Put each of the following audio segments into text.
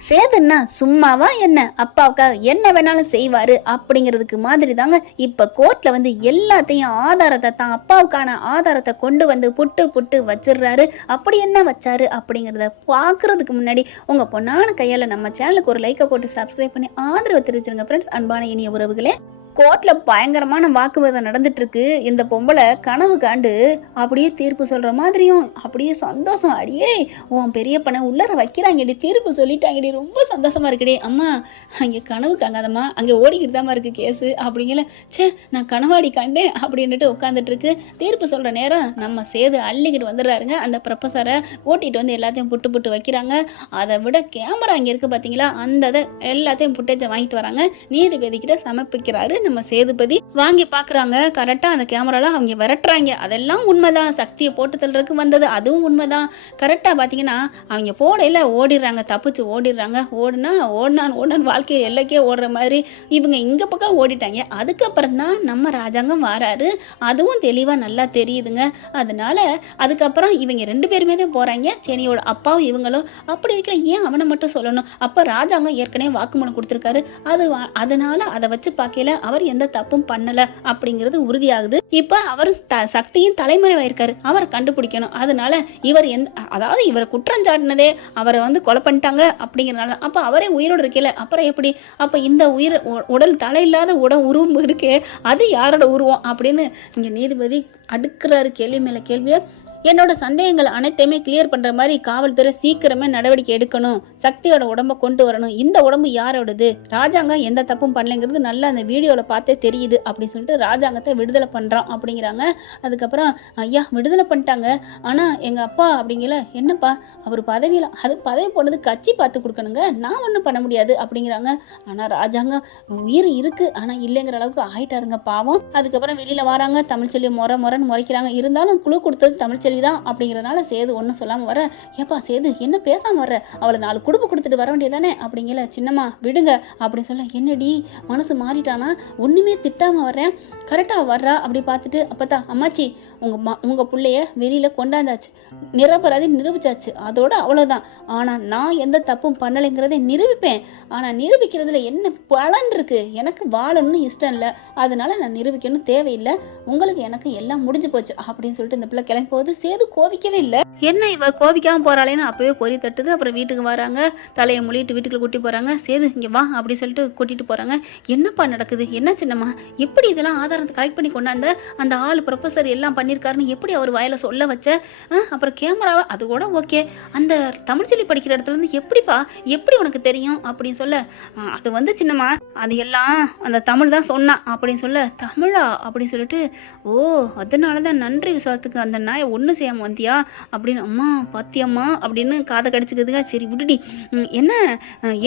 சேதுன்னா சும்மாவா என்ன, அப்பாவுக்காக என்ன வேணாலும் செய்வாரு அப்படிங்கிறதுக்கு மாதிரி தாங்க இப்ப கோர்ட்ல வந்து எல்லாத்தையும் ஆதாரத்தை தான் அப்பாவுக்கான ஆதாரத்தை கொண்டு வந்து புட்டு புட்டு வச்சிடுறாரு. அப்படி என்ன வச்சாரு அப்படிங்கிறத பார்க்கறதுக்கு முன்னாடி உங்க பொண்ணான கையால நம்ம சேனலுக்கு ஒரு லைக்கை போட்டு சப்ஸ்கிரைப் பண்ணி ஆதரவு தெரிவிச்சிருங்க ஃப்ரெண்ட்ஸ். அன்பான இனிய உறவுகளே, கோர்ட்ல பயங்கரமான வாக்குவாதம் நடந்துட்டு இருக்கு. இந்த பொம்பளை கனவு காண்டு அப்படியே தீர்ப்பு சொல்ற மாதிரியும் அப்படியே சந்தோஷம், அடியே உன் பெரிய பண்ண உள்ளர வைக்கிறாங்கடி, தீர்ப்பு சொல்லிட்டாங்கடி, ரொம்ப சந்தோஷமா இருக்குடி. அம்மா அங்கே கனவு காங்காதம்மா, அங்கே ஓடிக்கிட்டு தாம்மா இருக்கு கேஸு அப்படிங்கல. சே, நான் கனவாடி கண்டேன் அப்படின்ட்டு உட்காந்துட்டு இருக்கு. தீர்ப்பு சொல்ற நேரம் நம்ம சேது அள்ளிக்கிட்டு வந்துடுறாருங்க. அந்த ப்ரொஃபஸரை ஓட்டிட்டு வந்து எல்லாத்தையும் புட்டு புட்டு வைக்கிறாங்க. அதை விட கேமரா இங்கே இருக்குது பார்த்தீங்களா, அந்த இதை எல்லாத்தையும் புட்டேஜை வாங்கிட்டு வராங்க. நீதிபதி கிட்ட சமர்ப்பிக்கிறாரு. நம்ம சேதுபதி வாங்கி பார்க்குறாங்க. கரெக்டாக அந்த கேமரால அவங்க விரட்டுறாங்க. அதெல்லாம் உண்மைதான். சக்தியை போட்டு தள்ளுறதுக்கு வந்தது அதுவும் உண்மைதான். கரெக்டாக பார்த்தீங்கன்னா அவங்க போடையில் ஓடிடுறாங்க, தப்பிச்சு ஓடிடுறாங்க. ஓடினான் வாழ்க்கையை எல்லைக்கே ஓடுற மாதிரி இவங்க இங்கே பக்கம் ஓடிட்டாங்க. அதுக்கப்புறம் தான் நம்ம ராஜாங்கம் வராரு. அதுவும் தெளிவாக நல்லா தெரியுதுங்க. அதனால அதுக்கப்புறம் இவங்க 2 பேருமே தான் போகிறாங்க. சேனியோட அப்பாவும் இவங்களும். அப்படி இருக்க ஏன் அவனை மட்டும் சொல்லணும்? அப்போ ராஜாங்கம் ஏற்கனவே வாக்குமூலம் கொடுத்துருக்காரு. அதனால அதை வச்சு பார்க்கல அவர் எந்த தப்பும் பண்ணல அப்படிங்கிறது உறுதியாகுது. இப்ப அவர் சக்தியும் தலைமறைவாயிருக்காரு. அவரை கண்டுபிடிக்கணும். அதனால இவர் அதாவது இவரை குற்றஞ்சாட்டினதே அவரை வந்து கொலை பண்ணிட்டாங்க அப்படிங்கிறனால அப்ப அவரே உயிரோடு இருக்கல. அப்புறம் எப்படி? அப்ப இந்த உடல் தலையில்லாத உருவம் இருக்கே, அது யாரோட உருவம் அப்படின்னு இங்க நீதிபதி அடுக்கிறாரு கேள்வி மேல கேள்வியை. என்னோட சந்தேகங்கள் அனைத்தையுமே கிளியர் பண்ணுற மாதிரி காவல்துறை சீக்கிரமே நடவடிக்கை எடுக்கணும். சக்தியோட உடம்பை கொண்டு வரணும். இந்த உடம்பு யாரோடது? ராஜாங்கம் எந்த தப்பும் பண்ணலைங்கிறது நல்லா அந்த வீடியோவில் பார்த்தே தெரியுது அப்படின்னு சொல்லிட்டு ராஜாங்கத்தை விடுதலை பண்ணுறான் அப்படிங்கிறாங்க. அதுக்கப்புறம் ஐயா விடுதலை பண்ணிட்டாங்க, ஆனால் எங்கள் அப்பா அப்படிங்கல. என்னப்பா அவர் பதவியில் பதவி போனது கட்சி பார்த்து கொடுக்கணுங்க, நான் ஒன்றும் பண்ண முடியாது அப்படிங்கிறாங்க. ஆனால் ராஜாங்கம் உயிர் இருக்குது ஆனால் இல்லைங்கிற அளவுக்கு ஆயிட்டாருங்க பாவம். அதுக்கப்புறம் வெளியில் வராங்க. தமிழ்ச்செல்வி முறைன்னு முறைக்கிறாங்க. இருந்தாலும் குழு கொடுத்தது தமிழ்ச்செல்வி தான் அப்படிங்கிறதுனால சேது ஒன்றும் சொல்லாமல் வர. ஏப்பா சேது என்ன பேசாமல் வர்ற? அவளை 4 குடும்பம் கொடுத்துட்டு வர வேண்டியதானே அப்படிங்கல. சின்னம்மா விடுங்க அப்படின்னு சொல்ல. என்னடி மனசு மாறிட்டானா? ஒன்றுமே திட்டாமல் வர்றேன், கரெக்டாக வர்றா அப்படி பார்த்துட்டு. அப்போத்தா அம்மாச்சி உங்கள் பிள்ளைய வெளியில் கொண்டாந்தாச்சு, நிரபராதி நிரூபிச்சாச்சு, அதோட அவ்வளோதான். ஆனால் நான் எந்த தப்பும் பண்ணலைங்கிறதை நிரூபிப்பேன். ஆனால் நிரூபிக்கிறதுல என்ன பலன் இருக்கு? எனக்கு வாழணும்னு இஷ்டம் இல்லை, அதனால நான் நிரூபிக்கணும் தேவையில்லை. உங்களுக்கு எனக்கு எல்லாம் முடிஞ்சு போச்சு அப்படின்னு சொல்லிட்டு இந்த பிள்ளை கிளம்பி போகுது. சேது கோவிக்கவே இல்லை. என்ன இவ கோவிக்காம போறாளேன்னு அப்பவே பொறி தட்டுது. அப்புறம் வீட்டுக்கு வராங்க, தலையை மொழிட்டு வீட்டுக்குள்ள கூட்டி போறாங்க. சேது இங்கே வா அப்படின்னு சொல்லிட்டு கூட்டிட்டு போறாங்க. என்னப்பா நடக்குது? என்ன சின்னம்மா எப்படி இதெல்லாம் ஆதாரத்தை கலெக்ட் பண்ணி கொண்டாந்த? அந்த ஆள் ப்ரொஃபஸர் எல்லாம் பண்ணியிருக்காருன்னு எப்படி அவர் வாயில சொல்ல வச்ச? அப்புறம் கேமராவை அது கூட ஓகே, அந்த தமிழ்ச்செல்வி படிக்கிற இடத்துல இருந்து எப்படிப்பா எப்படி உனக்கு தெரியும் அப்படின்னு சொல்ல. அது வந்து சின்னம்மா அது எல்லாம் அந்த தமிழ் தான் சொன்னான் அப்படின்னு சொல்ல. தமிழா அப்படின்னு சொல்லிட்டு, ஓ அதனால தான் நன்றி விசுவாசத்துக்கு அந்த நாயை ஒன்றும் செய்யாமல் வந்தியா அப்படின்னு. அம்மா பாத்தியம்மா அப்படின்னு காதை கடிச்சுக்கிறதுக்கா. சரி விடுடி. என்ன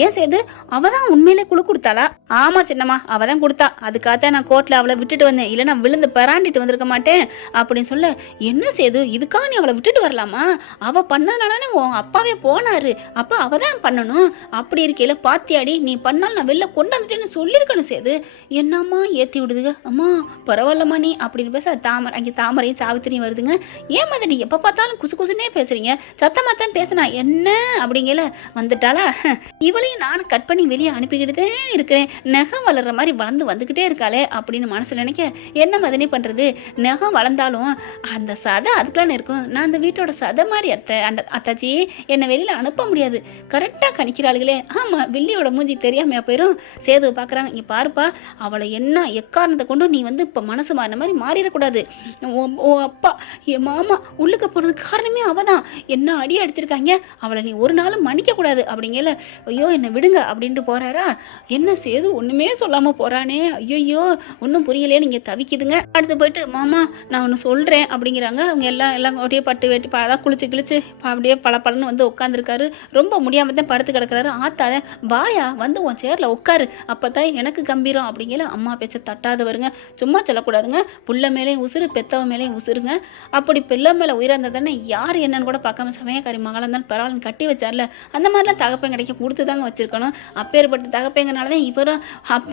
ஏன் சேது அவள் தான் உண்மையிலே குழு கொடுத்தாளா? ஆமாம் சின்னம்மா அவள் தான் கொடுத்தா, அதுக்காகத்தான் நான் கோர்ட்டில் அவளை விட்டுட்டு வந்தேன், இல்லைன்னா விழுந்து பராண்டிட்டு வந்திருக்க மாட்டேன் அப்படின்னு சொல்ல. என்ன சேது இதுக்காக நீ அவளை விட்டுட்டு வரலாமா? அவள் பண்ணதுனாலே உன் அப்பாவே போனாரு, அப்போ அவள் தான் பண்ணணும். அப்படி இருக்கையில பாத்தியாடி நீ பண்ணாலும் நான் வெளில கொண்டு வந்துட்டேன்னு சொல்லியிருக்கணும் சேது. என்னம்மா ஏற்றி விடுதுங்க. அம்மா பரவாயில்லம்மா நீ அப்படின்னு பேச. அங்கே தாமரையும் சாவித்திரியும் வருதுங்க. ஏன் மாதிரி எப்போ பார்த்தாலும் குசு குசுன்னே பேசுறீங்க, சத்தமாக தான் பேசினா என்ன அப்படிங்கல. வந்துட்டாளா? இவளையும் நானும் கட் பண்ணி வெளியே அனுப்பிக்கிட்டே இருக்கிறேன், நகம் வளர்ற மாதிரி வந்துக்கிட்டே இருக்காளே அப்படின்னு மனசில் நினைக்க. என்ன மதனி பண்ணுறது, நகம் வளர்ந்தாலும் அந்த சதை அதுக்கெல்லாம் இருக்கும். நான் அந்த வீட்டோட சதை மாதிரி அத்தாச்சி என்னை வெளியில் அனுப்ப முடியாது. கரெக்டாக கணிக்கிறாளுகளே. ஆமாம் வில்லியோட மூஞ்சி தெரியாமையா போயிடும். சேதுவை பார்க்குறாங்க. இங்கே பாருப்பா அவளை என்ன எக்காரணத்தை கொண்டு நீ வந்து இப்போ மனசு மாறின மாதிரி மாறிடக்கூடாது. ஓ அப்பா என் மாமா உள்ளுக்க போனதுக்கு காரணமே அவள் தான். என்ன அடி அடிச்சிருக்காங்க, அவளை நீ ஒரு நாளும் மன்னிக்கக்கூடாது அப்படிங்கல. ஐயோ என்னை விடுங்க அப்படின்ட்டு போகிறாரா. என்ன சேது ஒன்றுமே சொல்லாமல் போகிறானே, ஐயோ ஒன்றும் புரியலையே நீங்கள் தவிக்குதுங்க. அடுத்து போயிட்டு மாமா நான் ஒன்று சொல்கிறேன் அப்படிங்கிறாங்க. அவங்க எல்லாம் அப்படியே பட்டு வெட்டி அதான் குளிச்சு அப்படியே பலன்னு வந்து உட்காந்துருக்காரு. ரொம்ப முடியாமல் தான் படுத்து கிடக்கிறாரு. ஆத்தாத வாயா வந்து உன் சேரில் உட்காரு, அப்போ தான் எனக்கு கம்பீரம் அப்படிங்கல. அம்மா பேச்ச தட்டாத வருங்க, சும்மா சொல்லக்கூடாதுங்க. புள்ள மேலேயும் உசுறு பெத்தவ மேலேயும் உசுருங்க. அப்படி பிள்ளை மேலே உயிராக இருந்தால் தானே யார் என்னன்னு கூட பார்க்காம சமயக்காரி மகளாக இருந்தாலும் பரவாயில்லன்னு கட்டி வச்சார்ல. அந்த மாதிரிலாம் தகப்பன் கிடைக்க கொடுத்து தாங்க வச்சுருக்கணும். அப்பேற்பட்ட தகப்பங்கிறனால தான் இவரும்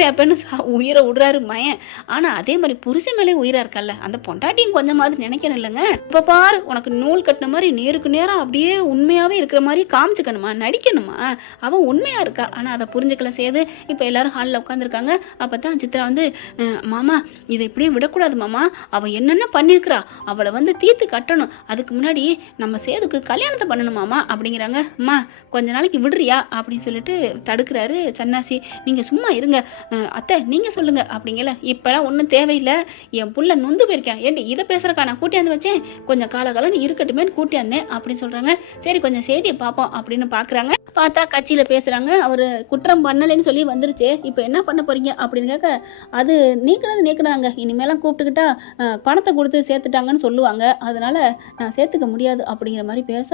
அப்பன்னு உயிரை விடுறாரு மயன். ஆனால் அதே மாதிரி புருஷன் மேலே உயிராக இருக்கல்ல, அந்த பொண்டாட்டியும் கொஞ்சமாவது நினைக்கணும் இல்லைங்க. இப்போ பாரு, உனக்கு நூல் கட்டின மாதிரி நேருக்கு நேரம் அப்படியே உண்மையாகவே இருக்கிற மாதிரி காமிச்சுக்கணுமா, நடிக்கணுமா? அவன் உண்மையாக இருக்கா, ஆனால் அதை புரிஞ்சுக்கல செய்து. இப்போ எல்லாரும் ஹாலில் உட்காந்துருக்காங்க. அப்போ தான் சித்ரா வந்து, மாமா இதை இப்படியே விடக்கூடாது மாமா, அவள் என்னென்ன பண்ணியிருக்கிறா, அவளை வந்து தீர்த்து கட்டணும், அதுக்கு முன்னாடி நம்ம சேதுக்கு கல்யாணத்தை பண்ணணும் மாமா அப்படிங்கிறாங்க. அம்மா கொஞ்ச நாளைக்கு விடுறியா அப்படின்னு சொல்லிட்டு தடுக்கிறாரு சன்னாசி. நீங்கள் சும்மா இருங்க அத்தை, நீங்கள் சொல்லுங்க அப்படிங்கல. இப்போலாம் ஒன்றும் தேவையில்லை, என் புள்ள நொந்து போயிருக்கேன், ஏன்டி இதை பேசுகிறக்கா நான் கூட்டியாந்து வச்சேன், கொஞ்சம் காலகாலம்னு இருக்கட்டுமே கூட்டியாந்தேன் அப்படின்னு சொல்கிறாங்க. சரி கொஞ்சம் செய்தியை பார்ப்போம் அப்படின்னு பார்க்குறாங்க. பார்த்தா கட்சியில் பேசுகிறாங்க. அவர் குற்றம் பண்ணலைன்னு சொல்லி வந்துருச்சு, இப்போ என்ன பண்ண போகிறீங்க அப்படின்னு கேட்க, அது நீக்கினாங்க, இனிமேலாம் கூப்பிட்டுக்கிட்டா பணத்தை கொடுத்து சேர்த்துட்டாங்கன்னு சொல்லுவாங்க, அதனால் நான் சேர்த்துக்க முடியாது அப்படிங்கிற மாதிரி பேச,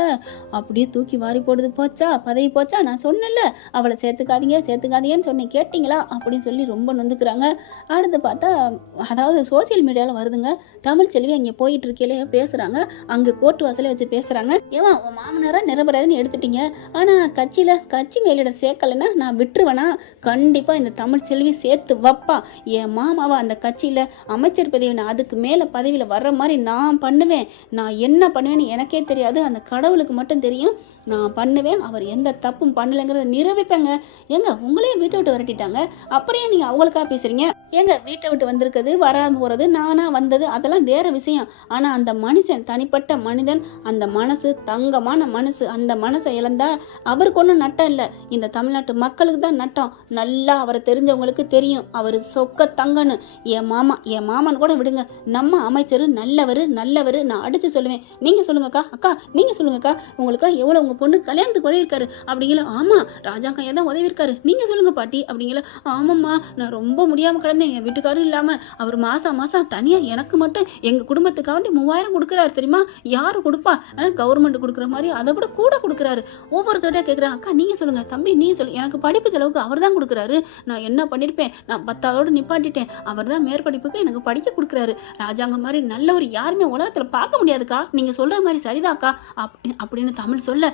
அப்படியே தூக்கி வாரி போடுது. போச்சா பதவி போச்சா, நான் சொன்னேன்ல அவளை சேர்த்துக்காதீங்கன்னு சொன்னேன், கேட்டிங்களா அப்படின்னு சொல்லி ரொம்ப நொந்துக்கிறாங்க. அடுத்து பார்த்தா அதாவது சோசியல் மீடியாவில் வருதுங்க, தமிழ் செல்வி அங்கே போயிட்டு இருக்கையிலே பேசுகிறாங்க. அங்கே கோர்ட்டு வாசலே வச்சு பேசுகிறாங்க. ஏவா உன் மாமனாராக நிரபராதுன்னு எடுத்துட்டீங்க, ஆனால் கட்சி மேலிட சேர்க்கலைன்னா நான் விட்டுருவேனா, கண்டிப்பாக இந்த தமிழ் செல்வி சேர்த்து வைப்பா, என் மாமாவை அந்த கட்சியில் அமைச்சர் பதவி அதுக்கு மேலே பதவியில் வர்ற மாதிரி நான் பண்ணுவேன், நான் என்ன பண்ணுவேன்னு எனக்கே தெரியாது, அந்த கடவுளுக்கு மட்டும் தெரியும், நான் பண்ணுவேன், அவர் எந்த தப்பும் பண்ணலைங்கிறத நிரூபிப்பேங்க. ஏங்க உங்களையும் வீட்டை விட்டு விரட்டிட்டாங்க, அப்புறம் நீங்கள் அவங்களுக்காக பேசுகிறீங்க? ஏங்க வீட்டை விட்டு வந்திருக்கிறது வராமல் போகிறது நானாக வந்தது அதெல்லாம் வேறு விஷயம், ஆனால் அந்த மனுஷன் தனிப்பட்ட மனிதன், அந்த மனசு தங்கமான மனசு, அந்த மனசை இழந்தால் அவருக்கு ஒன்றும் நட்டம் இல்லை, இந்த தமிழ்நாட்டு மக்களுக்கு தான் நட்டம். நல்லா அவரை தெரிஞ்சவங்களுக்கு தெரியும், அவர் சொக்க தங்கன்னு. என் மாமன் கூட விடுங்க, நம்ம அமைச்சர் நல்லவர், நான் அடித்து சொல்லுவேன். நீங்கள் சொல்லுங்கக்கா, அக்கா நீங்கள் சொல்லுங்கக்கா, உங்களுக்குலாம் எவ்வளோ உங்கள் பொண்ணு கல்யாணத்துக்கு உதவிருக்காரு அப்படிங்களா? ஆமாம் ராஜாக்கா தான் உதவிருக்காரு, நீங்கள் சொல்லுங்கள் பாட்டி அப்படிங்களா? ஆமாம்மா நான் ரொம்ப முடியாமல் கிடந்தேன், என் வீட்டுக்காரும் இல்லாமல் அவர் மாதம் தனியாக எனக்கு மட்டும் எங்கள் குடும்பத்துக்காண்டி 3000 கொடுக்குறாரு தெரியுமா? யார் கொடுப்பா? கவர்மெண்ட் கொடுக்குற மாதிரி அதை விட கூட கொடுக்குறாரு. ஒவ்வொருத்தோட கேட்குறேன், அக்கா நீங்கள் சொல்லுங்கள், தம்பி நீங்கள் சொல்லுங்கள், எனக்கு படிப்பு செலவுக்கு அவர் தான் கொடுக்குறாரு, நான் என்ன பண்ணியிருப்பேன், நான் 10ஆவதோடு நிப்பாட்டிட்டேன், அவர் தான் மேற்படிப்புக்கு எனக்கு படிக்க கொடுக்குறாரு. ராஜாங்க மாதிரி நல்லவர் யாருமே உலகத்தில் பார்க்க முடியாதுக்கா, நீங்கள் சொல்கிற மாதிரி சரிதாக்கா அப்படின்னு தமிழ் சொல்ல,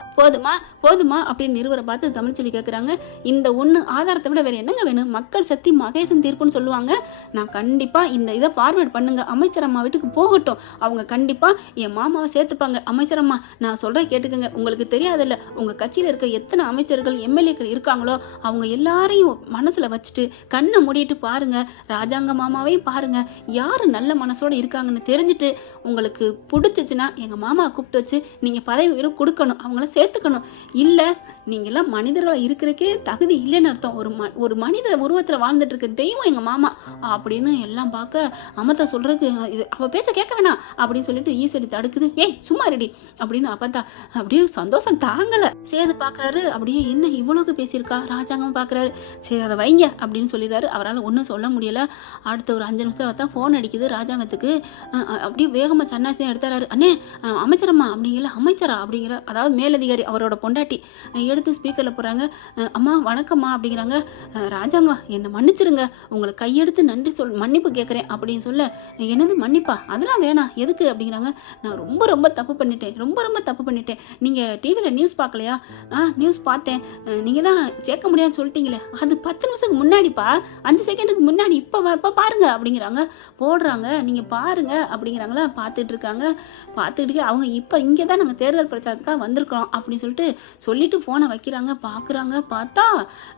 போதுமா அப்படின்னு நிறுவரை பார்த்து தமிழ் சொல்லி கேட்குறாங்க. இந்த ஒன்று ஆதாரத்தை விட வேறு என்னங்க வேணும்? மக்கள் சக்தி மகேசன் தீர்ப்புன்னு சொல்லுவாங்க. நான் கண்டிப்பாக இந்த இதை ஃபார்வேர்ட் பண்ணுங்க, அமைச்சர் அம்மா வீட்டுக்கு போகட்டும், அவங்க கண்டிப்பாக என் மாமாவை சேர்த்துப்பாங்க. அமைச்சர் அம்மா நான் சொல்கிறேன் கேட்டுக்கோங்க, உங்களுக்கு தெரியாதில்ல, உங்கள் கட்சியில் இருக்க எத்தனை அமைச்சர்கள் எம்எல்ஏக்கள் இருக்காங்களோ அவங்க எல்லாரையும் மனசில் வச்சுட்டு கண்ணை மூடிட்டு பாருங்கள், ராஜாங்க மாமாவையும் பாருங்கள், யார் நல்ல மனசோடு இருக்காங்கன்னு தெரிஞ்சுட்டு உங்களுக்கு பிடிச்சிச்சுன்னா எங்கள் மாமாவை கூப்பிட்டு வச்சு நீங்கள் பதவி உயர்வு கொடுக்கணும், அவங்கள சேர்த்துக்கணும். இல்லை நீங்கள்லாம் மனிதர்களாக இருக்கிறக்கே தகுதி இல்லைன்னு அர்த்தம். ஒரு மனித உருவத்தில் வாழ்ந்துட்டு இருக்க தெய்வம் எங்கள் மாமா அப்படின்னு எல்லாம் பார்க்க, அமத்தா சொல்கிறதுக்கு இது அவள் பேச கேட்க வேணாம் அப்படின்னு சொல்லிட்டு ஈஸ்வரி தடுக்குது. ஏய் சும்மா ரெடி அப்படின்னு அப்பத்தா அப்படியே சந்தோஷம் தாங்கலை. சேது பார்க்குறாரு, அப்படியே என்ன இவ்வளோக்கு பேசியிருக்கா ராஜாங்கம் பார்க்குறாரு. சரி அதை வைங்க அப்படின்னு சொல்லிடுறாரு. அவரால் ஒன்றும் சொல்ல முடியலை. அடுத்த ஒரு 5 நிமிஷத்தில் பார்த்தா ஃபோன் அடிக்குது ராஜாங்கத்துக்கு. அப்படியே வேகமாக சன்னாசி எடுத்துறாரு. அண்ணே அமைச்சரம்மா அப்படிங்கிற, அமைச்சரா அப்படிங்கிற, அதாவது மேலதிகாரி அவரோட பொண்டாட்டி எடுத்து ஸ்பீக்கரில் போகிறாங்க. அம்மா வணக்கம்மா அப்படிங்கிறாங்க. ராஜாங்கம் என்னை மன்னிச்சிருங்க, உங்களை கையெடுத்து நன்றி மன்னிப்பு கேட்குறேன் அப்படின்னு சொல்ல, என்னது மன்னிப்பா, அதெல்லாம் வேணாம் எதுக்கு அப்படிங்கிறாங்க. நான் ரொம்ப தப்பு பண்ணிட்டேன், நீங்கள் டிவியில் நியூஸ் பார்க்கலையா? நியூஸ் பார்த்தேன், நீங்கள் தான் சேர்க்க முடியாதுன்னு சொல்லிட்டீங்களே, அது 10 நிமிஷத்துக்கு முன்னாடிப்பா, 5 செகண்டுக்கு முன்னாடி, இப்போ பாருங்க அப்படிங்கிறாங்க. போடுறாங்க, நீங்கள் பாருங்க அப்படிங்கிறாங்களா. பார்த்துக்கிட்டு அவங்க இப்போ இங்கே தான் நாங்கள் தேர்தல் பிரச்சாரத்துக்காக வந்திருக்கிறோம் அப்படின்னு சொல்லிட்டு ஃபோனை வைக்கிறாங்க. பார்க்குறாங்க, பார்த்தா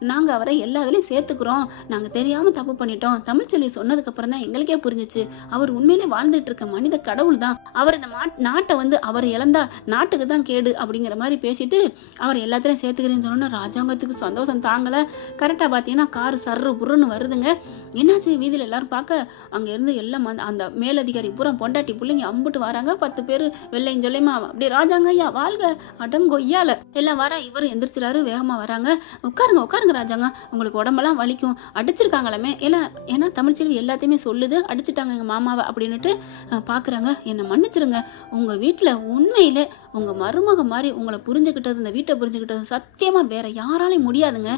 நாங்கள் அவரை எல்லா இதுலையும் சேர்த்துக்கிறோம், நாங்கள் தெரியாமல் தப்பு பண்ணிட்டோம், தமிழ்ச்செல்வி சொன்னதுக்கப்புறம் தான் எங்களுக்கே புரிஞ்சிச்சு, அவர் உண்மையிலே வாழ்ந்துட்டு இருக்க மனித கடவுள் தான், அவர் இந்த நாட்டை வந்து அவர் இழந்தா நாட்டுக்கு தான் கேடு அப்படிங்கிற மாதிரி பேசிட்டு அவர் எல்லாத்தையும் சேர்த்துக்கிறேன்னு சொன்னோன்னா ராஜாங்கத்துக்கு சந்தோஷம் தாங்கலை. கரெக்டாக பார்த்தீங்கன்னா காரு சர்ரு புருன்னு வருதுங்க. என்னாச்சு வீதியில் எல்லாரும் பார்க்க, அங்கேருந்து எல்லாம் அந்த மேலதிகாரி பூரா பொண்டாட்டி பிள்ளைங்க அம்பிட்டு வராங்க. 10 பேர் வெள்ளையும் சொல்லையுமா அப்படியே ராஜாங்க ஐயா வாழ்க, அட அடங்கொய்யால எல்லாம் வர இவரும் எந்திரிச்சிடாரு, வேகமா வராங்க. உட்காருங்க ராஜாங்க, உங்களுக்கு உடம்பெல்லாம் வலிக்கும், அடிச்சிருக்காங்களாமே. ஏன்னா தமிழ்ச்செல்வி எல்லாத்தையுமே சொல்லுது, அடிச்சுட்டாங்க எங்க மாமாவை அப்படின்னுட்டு பாக்குறாங்க. என்னை மன்னிச்சிருங்க, உங்க வீட்டுல உண்மையிலே உங்க மருமக மாதிரி உங்களை புரிஞ்சுக்கிட்டது, இந்த வீட்டை புரிஞ்சுக்கிட்டது சத்தியமா வேற யாராலையும் முடியாதுங்க.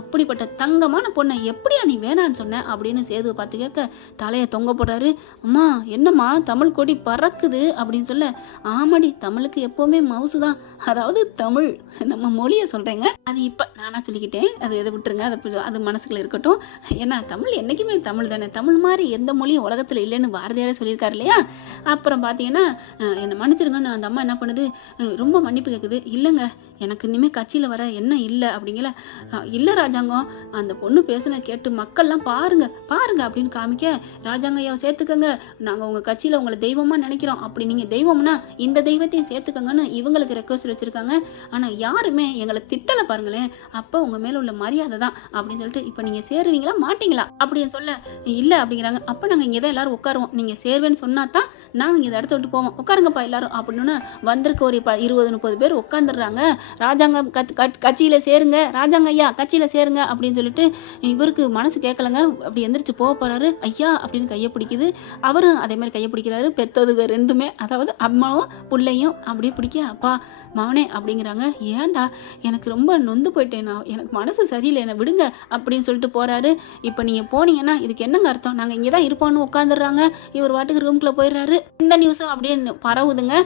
அப்படிப்பட்ட தங்கமான பொண்ணை எப்படியா நீ வேணான்னு சொன்ன அப்படின்னு சேதுவை பார்த்து கேட்க தலையை தொங்க போடுறாரு. அம்மா என்னம்மா தமிழ் கொடி பறக்குது அப்படின்னு சொல்ல, ஆமாடி தமிழுக்கு எப்பவுமே மவுசு தான், அதாவது தமிழ் நம்ம மொழியை சொல்றேங்க. அது இப்ப நானா சொல்லிக்கிட்டேன், அது எதை விட்டுருங்க, அது மனசுக்குள்ள இருக்கட்டும். ஏன்னா தமிழ் என்னைக்குமே தமிழ் தானே, தமிழ் மாதிரி எந்த மொழியும் உலகத்துல இல்லைன்னு பாரதியாரே சொல்லியிருக்காரு இல்லையா. அப்புறம் பார்த்தீங்கன்னா என்னை மன்னிச்சிருங்கன்னு அந்த அம்மா என்ன பண்ணுது, ரொம்ப மன்னிப்பு கேட்குது. இல்லைங்க, எனக்கு இனிமேல் கட்சியில் வர என்ன இல்லை அப்படிங்கல. இல்லை ராஜாங்கம், அந்த பொண்ணு பேசுன கேட்டு மக்கள்லாம் பாருங்க அப்படின்னு காமிக்க, ராஜாங்க ஐயா சேர்த்துக்கங்க, நாங்கள் உங்கள் கட்சியில் உங்களை தெய்வமாக நினைக்கிறோம், அப்படி நீங்கள் தெய்வம்னா இந்த தெய்வத்தையும் சேர்த்துக்கங்கன்னு இவங்களுக்கு ரெக்வஸ்ட் வச்சுருக்காங்க. ஆனால் யாருமே எங்களை திட்டலை பாருங்களேன், அப்போ உங்கள் மேலே உள்ள மரியாதை தான் அப்படின்னு சொல்லிட்டு, இப்போ நீங்கள் சேருவீங்களா மாட்டீங்களா அப்படின்னு சொல்ல, இல்லை அப்படிங்கிறாங்க. அப்போ நாங்கள் இங்கே தான் எல்லாரும் உட்காருவோம், நீங்கள் சேருவேன்னு சொன்னா தான் நாங்கள் இங்கே இடத்த விட்டு போவோம், உட்காருங்கப்பா எல்லாரும் அப்படின்னு வந்திருக்க ஒரு 20-30 பேர் உட்காந்துடுறாங்க. ராஜாங்க கட்சியில் சேருங்க, ராஜாங்க ஐயா கட்சியில் சேருங்க அப்படின்னு சொல்லிட்டு இவருக்கு மனசு கேட்கலங்க. அப்படி எந்திரிச்சு போக போறாரு. ஐயா அப்படின்னு கையை பிடிக்குது, அவரும் அதே மாதிரி கையை பிடிக்கிறாரு. பெத்ததுக்கு ரெண்டுமே, அதாவது அம்மாவும் பிள்ளையும் அப்படியே பிடிக்க, அப்பா மவனே அப்படிங்கிறாங்க. ஏன்டா எனக்கு ரொம்ப நொந்து போயிட்டேன், எனக்கு மனசு சரியில்லை, என்னை விடுங்க அப்படின்னு சொல்லிட்டு போறாரு. இப்போ நீங்க போனீங்கன்னா இதுக்கு என்னங்க அர்த்தம், நாங்கள் இங்கே தான் இருப்போம்னு உட்காந்துடுறாங்க. இவர் வாட்டுக்கு ரூம்குள்ளே போயிடுறாரு. இந்த நியூஸும் அப்படியே பரவுதுங்க.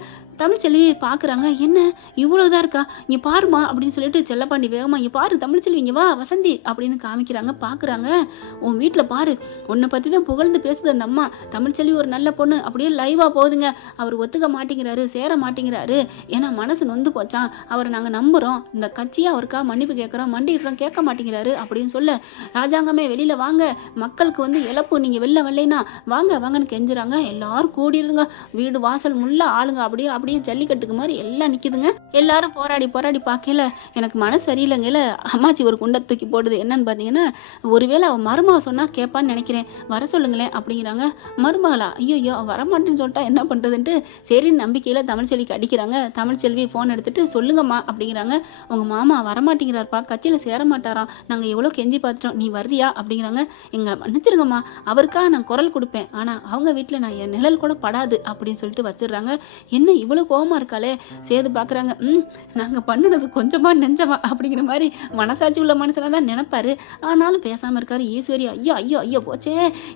தமிழ்ச்செல்வி பார்க்குறாங்க, என்ன இவ்வளோதான் இருக்கா, இங்கே பாருமா அப்படின்னு சொல்லிட்டு செல்லப்பாண்டி வேகமா, இங்கே பாரு தமிழ்ச்செல்வி, இங்கே வா வசந்தி அப்படின்னு காமிக்கிறாங்க. பார்க்குறாங்க, உன் வீட்டில் பாரு, உன்னை பற்றி தான் புகழ்ந்து பேசுது அந்த அம்மா, தமிழ்ச்செல்வி ஒரு நல்ல பொண்ணு அப்படியே லைவாக போகுதுங்க. அவர் ஒத்துக்க மாட்டேங்கிறாரு, சேர மாட்டேங்கிறாரு, ஏன்னா மனசு நொந்து போச்சான், அவரை நாங்கள் நம்புகிறோம், இந்த கட்சியாக அவருக்கா மன்னிப்பு கேட்குறோம், மண்டிடுறோம், கேட்க மாட்டேங்கிறாரு அப்படின்னு சொல்ல, ராஜாங்கமே வெளியில் வாங்க, மக்களுக்கு வந்து இழப்பு, நீங்கள் வெளில வரலைன்னா வாங்கன்னு கெஞ்சுறாங்க. எல்லாரும் கூடிடுதுங்க, வீடு வாசல் முள்ள ஆளுங்க அப்படியே ஜல்லிக்கட்டுக்கு மாதிரி எல்லாம் நிக்குதுங்க. எல்லாரும் போராடி பார்க்கல, எனக்கு மனசு சரியில்லைங்கல. அம்மாச்சி ஒரு குண்டை தூக்கி போடுது. என்னன்னு பார்த்தீங்கன்னா, ஒருவேளை அவன் மருமக சொன்னா கேட்பான்னு நினைக்கிறேன், வர சொல்லுங்களேன் அப்படிங்கிறாங்க. மருமகளா, ஐயோ வரமாட்டேன்னு சொல்லிட்டா என்ன பண்றதுன்ட்டு சரின்னு நம்பிக்கையில தமிழ்ச்செல்விக்கு அடிக்கிறாங்க. தமிழ்ச்செல்வி ஃபோன் எடுத்துட்டு, சொல்லுங்கம்மா அப்படிங்கிறாங்க. உங்க மாமா வரமாட்டேங்கிறாருப்பா, கட்சியில சேர மாட்டாராம், நாங்க எவ்வளவு கெஞ்சி பார்த்துட்டோம், நீ வர்றியா அப்படிங்கிறாங்க. எங்களை மன்னிச்சிருங்கம்மா, அவருக்காக நான் குரல் கொடுப்பேன், ஆனா அவங்க வீட்டுல நான் என் நிழல் கூட படாது அப்படின்னு சொல்லிட்டு வச்சிடுறாங்க. என்ன இவ்வளவு கோவமா இருக்காளே, சேது பாக்குறாங்க. நாங்க பண்ணுனது கொஞ்சமா நெஞ்சமா அப்படிங்கிற மாதிரி மனசாட்சி உள்ள மனுஷனா தான் நினைப்பாரு. ஆனாலும் பேசாம இருக்காரு. ஈஸ்வரி ஐயோ போச்சே,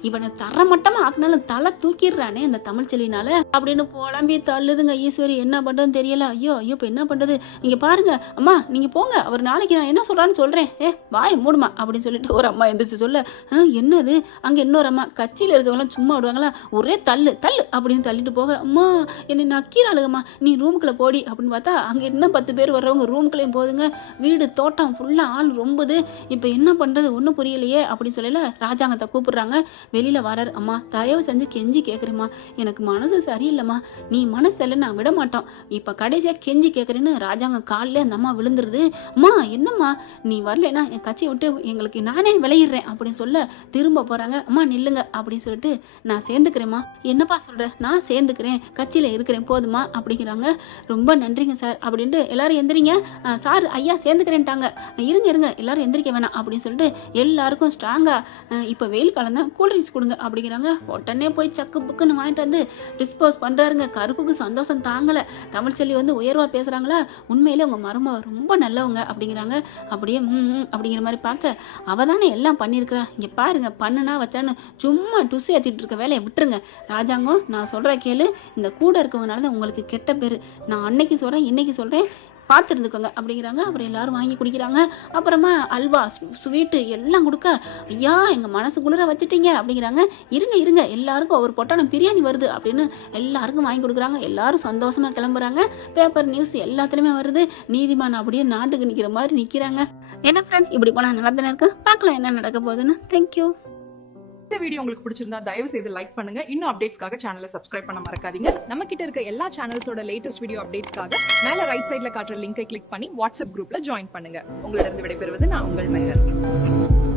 இவனை தரமட்டமா ஆக்கினாலும் தலை தூக்கிடுறானே இந்த தமிழ்ச்செல்வினால அப்படின்னு புலம்பி தள்ளுதுங்க. ஈஸ்வரி என்ன பண்றதுன்னு தெரியல. ஐயோ இப்ப என்ன பண்றது, இங்க பாருங்க அம்மா, நீங்க போங்க, அவர் நாளைக்கு நான் என்ன சொல்றான்னு சொல்றேன், வாய் மூடுமா அப்படின்னு சொல்லிட்டு ஒரு அம்மா எந்திரிச்சு சொல்ல, என்னது அங்க இன்னொரு அம்மா, கட்சியில இருக்கவங்களாம் சும்மா விடுவாங்களா, ஒரே தள்ளு அப்படின்னு தள்ளிட்டு போக, அம்மா என்னை நக்கீராளுகம்மா, நீ ரூமுக்குள்ள போடி அப்படின்னு பார்த்தா அங்க இன்னும் 10 பேர் வர்றவங்க ரூமுக்குள்ளேயும் போதுங்க. வீடு தோட்டம் ஃபுல்லா ஆள் ரொம்புது. இப்ப என்ன பண்றது ஒன்றும் புரியலையே அப்படின்னு சொல்லல ராஜாங்கத்தை கூப்பிடுறாங்க. வெளியில வராரு. அம்மா தயவு செஞ்சு கெஞ்சி கேட்குறேம்மா, எனக்கு மனசு சரியில்லைம்மா, நீ மனசு இல்லை நான் விட மாட்டோம், இப்ப கடைசியா கெஞ்சி கேட்குறேன்னு ராஜாங்க காலில் அந்த அம்மா விழுந்துருது. அம்மா என்னம்மா, நீ வரலைன்னா என் கட்சியை விட்டு எங்களுக்கு நானே விளையிடுறேன் அப்படின்னு சொல்ல திரும்ப போறாங்க. அம்மா நில்லுங்க அப்படின்னு சொல்லிட்டு, நான் சேர்ந்துக்கிறேம்மா. என்னப்பா சொல்ற, நான் சேர்ந்துக்கிறேன், கட்சியில இருக்கிறேன் போதுமா அப்படிங்கிறாங்க. ரொம்ப நன்றிங்க சார் அப்படின்ட்டு எல்லாரும் எந்திரிங்க, சார் ஐயா சேர்ந்துக்கிறேன்ட்டாங்க, இருங்க எல்லாரும் எந்திரிக்க வேணாம் அப்படின்னு சொல்லிட்டு எல்லாருக்கும் ஸ்ட்ராங்கா இப்போ வெயில் காலம் தான் கூல்ட்ரிங்க்ஸ் கொடுங்க அப்படிங்கிறாங்க. உடனே போய் சக்கு புக்குன்னு வாங்கிட்டு வந்து டிஸ்போஸ் பண்றாருங்க. கருப்புக்கு சந்தோஷம் தாங்கலை. தமிழ்ச்செல்வி வந்து உயர்வா பேசுறாங்களா, உண்மையிலே உங்க மருமக ரொம்ப நல்லவங்க அப்படிங்கிறாங்க. அப்படியே அப்படிங்கிற மாதிரி பார்க்க, அவ தானே எல்லாம் பண்ணியிருக்கிறா, இங்க பாருங்க பண்ணுனா வச்சான்னு சும்மா டுசு ஏற்றிட்டு இருக்க வேலையை விட்டுருங்க. ராஜாங்கம் நான் சொல்ற கேளு, இந்த கூட இருக்கவங்கனால தான் உங்களுக்கு கெட்ட பேர், நான் அன்னைக்கு சொல்கிறேன் இன்னைக்கு சொல்கிறேன், பார்த்துருந்துக்கோங்க அப்படிங்கிறாங்க. அப்புறம் எல்லாரும் வாங்கி குடிக்கிறாங்க. அப்புறமா அல்வா ஸ்வீட்டு எல்லாம் கொடுக்க, ஐயா எங்கள் மனசு குளிர வச்சுட்டீங்க அப்படிங்கிறாங்க. இருங்க எல்லாருக்கும் ஒரு பொட்டானம் பிரியாணி வருது அப்படின்னு எல்லாருக்கும் வாங்கி கொடுக்குறாங்க. எல்லாரும் சந்தோஷமாக கிளம்புறாங்க. பேப்பர் நியூஸ் எல்லாத்துலேயுமே வருது. நீதிமான் அப்படியே நாட்டுக்கு நிற்கிற மாதிரி நிற்கிறாங்க. என்ன ஃப்ரெண்ட், இப்படி போனால் நல்லா இருக்கு. பார்க்கலாம் என்ன நடக்க போகுதுன்னு. தேங்க்யூ. இந்த வீடியோ உங்களுக்கு பிடிச்சிருந்தா தயவு செய்து லைக் பண்ணுங்க. இன்னும் அப்டேட்ஸ்க்காக சேனலை சப்ஸ்கிரைப் பண்ண மறக்காதீங்க. நம்ம கிட்ட இருக்க எல்லா சேனல்ஸோட லேட்டஸ்ட் வீடியோ அப்டேட்ஸ்க்காக மேல ரைட் சைடுல காட்டுற லிங்கை கிளிக் பண்ணி வாட்ஸ்அப் குரூப்ல ஜாயின் பண்ணுங்க. உங்களிடம் விடைபெறுவது நான் உங்கள் மெஹர்.